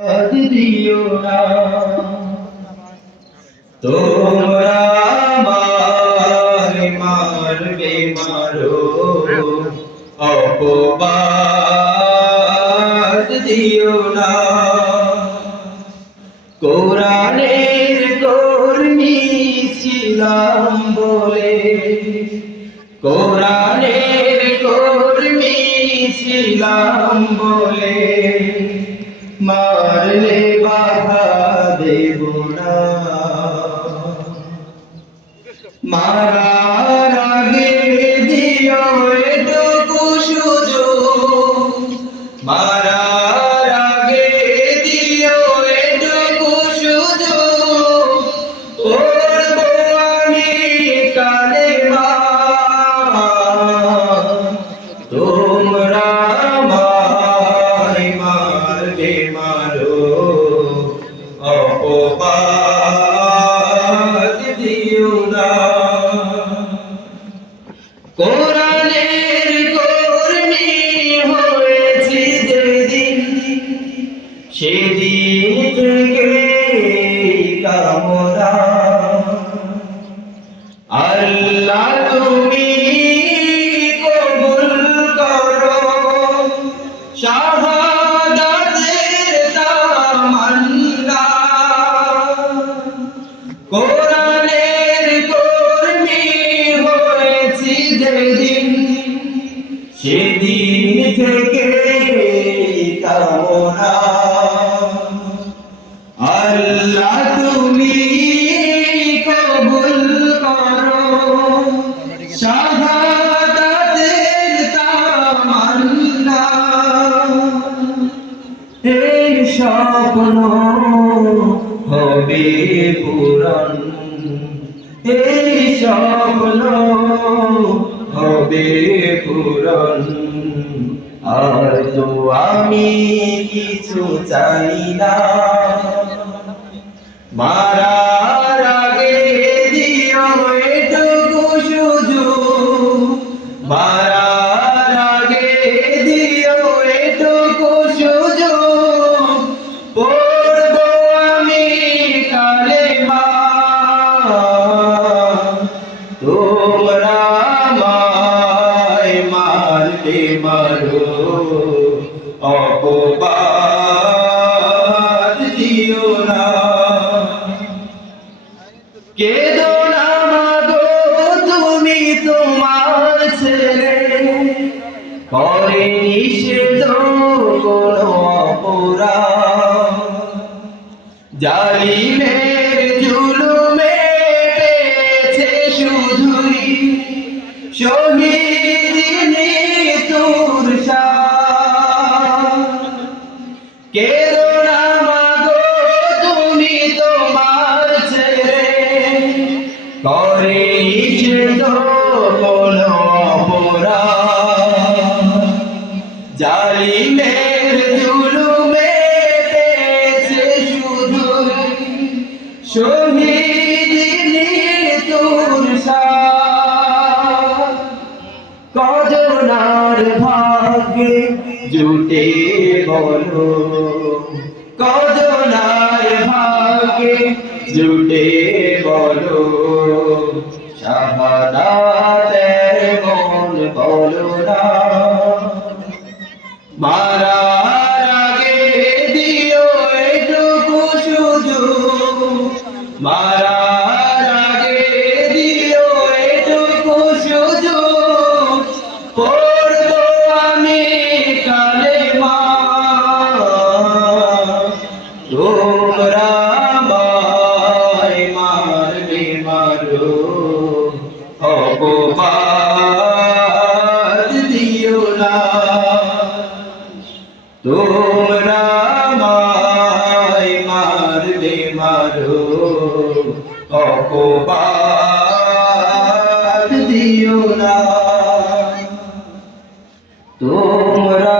দিও না তোমরা আমারে মারবে মারো অপবাদ দিও না কোরআনের কর্মী ছিলাম বলে কোরআনের কর্মী ছিলাম বলে মারলে বাধা দেব না মারার আগে দিও এটুকু সুযোগ মারার আগে দিও এটুকু সুযোগ পড়বো আমি কালেমা তোমরা আমায় মারবে মারো অপবাদ দিও না কোরআনের কর্মী হয়েছি যেদিন সেদিন থেকে কামনা আল্লাহ তুমি কবুল করো শাহাদাতের তামান্না কোরআনের কর্মী হয়েছি যেদিন সেদিন থেকে কামনা আল্লাহ তুমি কবুল করো শাহাদাতের তামান্না এই স্বপ্ন হবে পূরণ এই স্বপ্ন হবে পূরণ আর তো আমি কিছু চাই না মারার আগে দিও এটুকু সুযোগ মারার আগে দিও এটুকু সুযোগ পড়বো আমি কালেমা তোমরা আমায় মারবে মারো অপবাদ দিও না কেঁদো না মাগো তুমি তোমার ছেলে করে নিষেধ কোনো অপরাধ জালিমের জুলুমে পেয়েছে শুধুই শহীদ মৃত্যুর স্বাদ কেঁদো না মাগো তুমি তোমার ছেলে করে নিষেধ কোনো অপরাধ জালিমের জুলুমে পেয়েছে শুধুই শহীদ মৃত্যুর স্বাদ কজনার ভাগ্যে জুটে বলো কজনার ভাগ্যে জুটে বলো শাহাদাতের মন বলো না মারার আগে দিও এটুকু সুযোগ মারার আগে দিও এটুকু সুযোগ পড়বো আমি কালেমা তোমরা আমায় মারবে মারো অপবাদ দিও না তোমরা আমায় মারবে মারো অপবাদ দিও না তোমরা